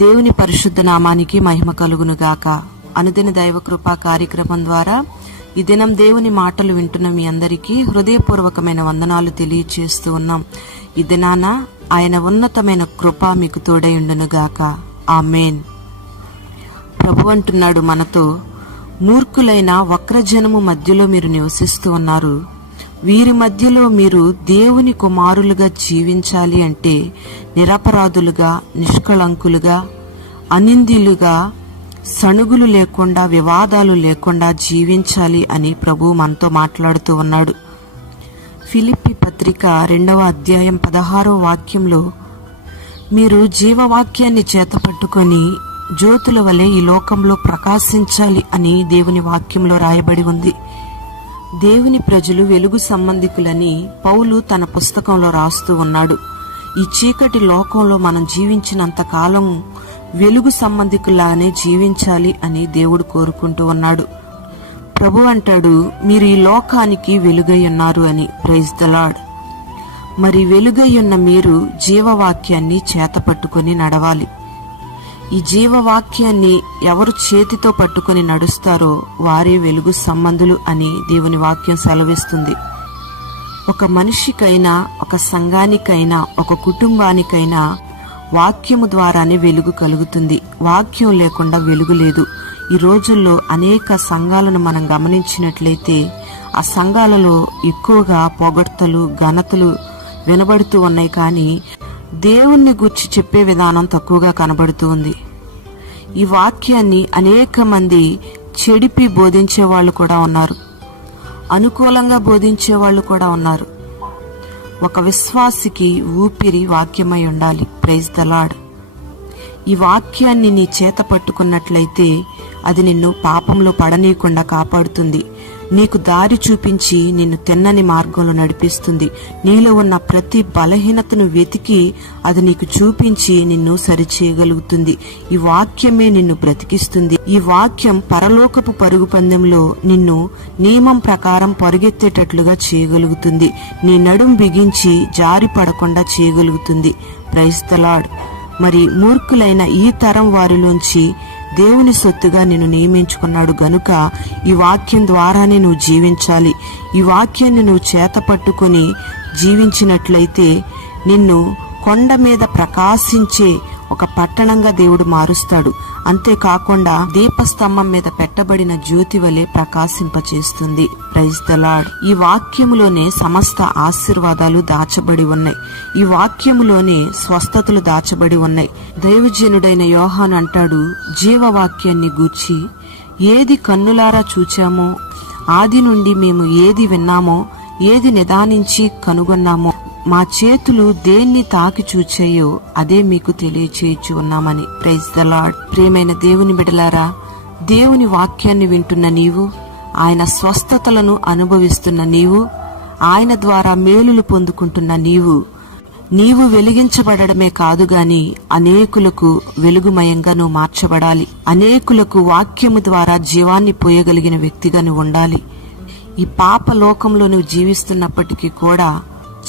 దేవుని పరిశుద్ధ నామానికి మహిమ కలుగునుగాక. అనుదిన దైవ కృపా కార్యక్రమం ద్వారా ఈ దినం దేవుని మాటలు వింటున్న మీ అందరికీ హృదయపూర్వకమైన వందనాలు తెలియచేస్తూ ఉన్నాం. ఈ దినాన ఆయన ఉన్నతమైన కృప మీకు తోడైండునుగాక. ఆమేన్. ప్రభు అంటున్నాడు మనతో, మూర్ఖులైన వక్రజనము మధ్యలో మీరు నివసిస్తూ ఉన్నారు. వీరి మధ్యలో మీరు దేవుని కుమారులుగా జీవించాలి అంటే నిరపరాధులుగా, నిష్కళంకులుగా, అనింద్యులుగా, సణుగులు లేకుండా, వివాదాలు లేకుండా జీవించాలి అని ప్రభు మనతో మాట్లాడుతూ ఉన్నాడు. ఫిలిప్పీ పత్రిక 2వ అధ్యాయం 16వ వాక్యంలో, మీరు జీవవాక్యాన్ని చేతపట్టుకొని జ్యోతుల వలె ఈ లోకంలో ప్రకాశించాలి అని దేవుని వాక్యంలో రాయబడి ఉంది. దేవుని ప్రజలు వెలుగు సంబంధికులని పౌలు తన పుస్తకంలో రాస్తూ ఉన్నాడు. ఈ చీకటి లోకంలో మనం జీవించినంత కాలం వెలుగు సంబంధికులానే జీవించాలి అని దేవుడు కోరుకుంటూ ఉన్నాడు. ప్రభు అంటాడు, మీరు ఈ లోకానికి వెలుగై ఉన్నారు అని. Praise the Lord. మరి వెలుగై ఉన్న మీరు జీవవాక్యాన్ని చేతపట్టుకొని నడవాలి. ఈ జీవవాక్యాన్ని ఎవరు చేతితో పట్టుకొని నడుస్తారో వారే వెలుగు సంబంధులు అని దేవుని వాక్యం సెలవిస్తుంది. ఒక మనిషికైనా, ఒక సంఘానికైనా, ఒక కుటుంబానికైనా వాక్యము ద్వారానే వెలుగు కలుగుతుంది. వాక్యం లేకుండా వెలుగు లేదు. ఈ రోజుల్లో అనేక సంఘాలను మనం గమనించినట్లయితే ఆ సంఘాలలో ఎక్కువగా పొగడ్తలు, ఘనతలు వినబడుతూ ఉన్నాయి, కానీ దేవుణ్ణి గూర్చి చెప్పే విధానం తక్కువగా కనబడుతూ ఉంది. ఈ వాక్యాన్ని అనేక మంది చెడిపి బోధించే వాళ్ళు కూడా ఉన్నారు, అనుకూలంగా బోధించే వాళ్ళు కూడా ఉన్నారు. ఒక విశ్వాసికి ఊపిరి వాక్యమై ఉండాలి. Praise the Lord. ఈ వాక్యాన్ని నీ చేత పట్టుకున్నట్లయితే అది నిన్ను పాపంలో పడనీయకుండా కాపాడుతుంది. నీకు దారి చూపించి నిన్ను తిన్నని మార్గంలో నడిపిస్తుంది. నీలో ఉన్న ప్రతి బలహీనతను వెతికి అది నీకు చూపించి నిన్ను సరిచేయగలుగుతుంది. ఈ వాక్యమే నిన్ను బ్రతికిస్తుంది. ఈ వాక్యం పరలోకపు పరుగు పందెంలో నిన్ను నియమం ప్రకారం పరుగెత్తేటట్లుగా చేయగలుగుతుంది. నీ నడుం బిగించి జారి పడకుండా చేయగలుగుతుంది. Praise the Lord. మరి మూర్ఖులైన ఈ తరం వారిలోంచి దేవుని సొత్తుగా నిన్ను నియమించుకున్నాడు గనుక ఈ వాక్యం ద్వారానే నువ్వు జీవించాలి. ఈ వాక్యాన్ని నువ్వు చేత పట్టుకొని జీవించినట్లయితే నిన్ను కొండ మీద ప్రకాశించే ఒక పట్టణంగా దేవుడు మారుస్తాడు. అంతేకాకుండా దీపస్తంభం మీద పెట్టబడిన జ్యోతి వలె ప్రకాశింపచేస్తుంది. Praise the Lord. ఈ వాక్యములోనే సమస్త ఆశీర్వాదాలు దాచబడి ఉన్నాయి. ఈ వాక్యములోనే స్వస్థతలు దాచబడి ఉన్నాయి. దైవజనుడైన యోహాను అంటాడు, జీవవాక్యాన్ని గూర్చి ఏది కన్నులారా చూచామో, ఆది నుండి మేము ఏది విన్నామో, ఏది నిదానించి కనుగొన్నామో, మా చేతులు దేన్ని తాకి చూచాయో అదే మీకు తెలియచేయచ్చు ఉన్నామని. Praise the Lord. ప్రియమైన దేవుని బిడ్డలారా, దేవుని వాక్యాన్ని వింటున్న నీవు, ఆయన స్వస్థతలను అనుభవిస్తున్న నీవు, ఆయన ద్వారా మేలులు పొందుకుంటున్న నీవు వెలిగించబడమే కాదు గాని అనేకులకు వెలుగుమయంగా నువ్వు మార్చబడాలి. అనేకులకు వాక్యము ద్వారా జీవాన్ని పోయగలిగిన వ్యక్తిగా నువ్వు ఉండాలి. ఈ పాప లోకంలో నువ్వు జీవిస్తున్నప్పటికీ కూడా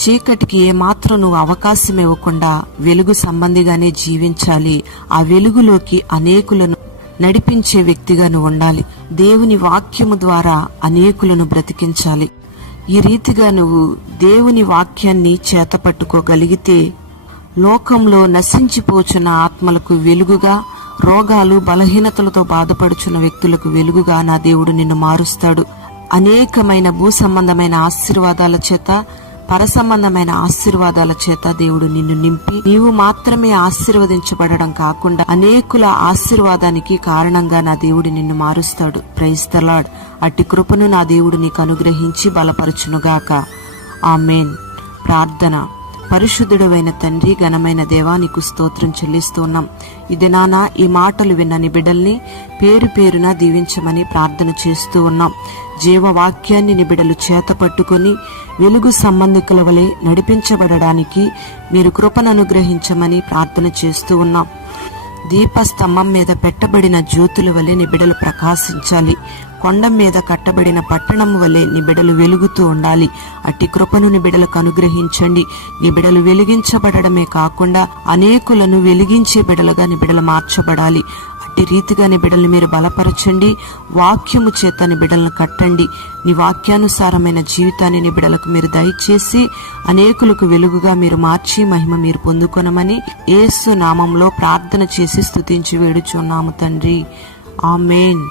చీకటికి ఏమాత్రం నువ్వు అవకాశం ఇవ్వకుండా వెలుగు సంబంధిగానే జీవించాలి. ఆ వెలుగులోకి అనేకులను నడిపించే వ్యక్తిగా నువ్వు ఉండాలి. దేవుని వాక్యము ద్వారా అనేకులను బ్రతికించాలి. ఈ రీతిగా నువ్వు దేవుని వాక్యాన్ని చేతపట్టుకోగలిగితే లోకంలో నశించిపోచున్న ఆత్మలకు వెలుగుగా, రోగాలు, బలహీనతలతో బాధపడుచున్న వ్యక్తులకు వెలుగుగా నా దేవుడు నిన్ను మారుస్తాడు. అనేకమైన భూ సంబంధమైన ఆశీర్వాదాల చేత, పరసంబంధమైన ఆశీర్వాదాల చేత దేవుడు నిన్ను నింపి నీవు మాత్రమే ఆశీర్వదించబడడం కాకుండా అనేకుల ఆశీర్వాదానికి కారణంగా నా దేవుడు నిన్ను మారుస్తాడు. Praise the Lord. అట్టి కృపను నా దేవుడు నీకు అనుగ్రహించి బలపరచునుగాక. ఆమేన్. ప్రార్థన. పరిశుద్ధుడైన తండ్రి, ఘనమైన దేవా, నీకు స్తోత్రం చెల్లిస్తున్నాం. ఈ దినాన ఈ మాటలు విన్న నీ బిడ్డల్ని పేరు పేరున దీవించమని ప్రార్థన చేస్తూ ఉన్నాం. జీవవాక్యాన్ని నీ బిడ్డలు చేత పట్టుకొని వెలుగు సంబంధికుల వలె నడిపించబడడానికి మీరు కృపను అనుగ్రహించమని ప్రార్థన చేస్తూ ఉన్నాం. దీపస్తంభం మీద పెట్టబడిన జ్యోతుల వలె నీ బిడ్డలు ప్రకాశించాలి. కొండ మీద కట్టబడిన పట్టణం వలె నీ బిడ్డలు వెలుగుతూ ఉండాలి. అట్టి కృపను నీ బిడ్డలకు అనుగ్రహించండి. నీ బిడ్డలు వెలిగించబడమే కాకుండా అనేకులను వెలిగించే బిడ్డలుగా నీ బిడ్డలు మార్చబడాలి. అట్టి రీతిగా నీ బిడ్డలు మీరు బలపరచండి. వాక్యము చేత నీ బిడ్డలను కట్టండి. నీ వాక్యానుసారమైన జీవితాన్ని నీ బిడ్డలకు మీరు దయచేసి అనేకులకు వెలుగుగా మీరు మార్చి మహిమ మీరు పొందుకొనమని యేసు నామంలో ప్రార్థన చేసి స్తుతించి వేడుచున్నాము తండ్రి. ఆమేన్.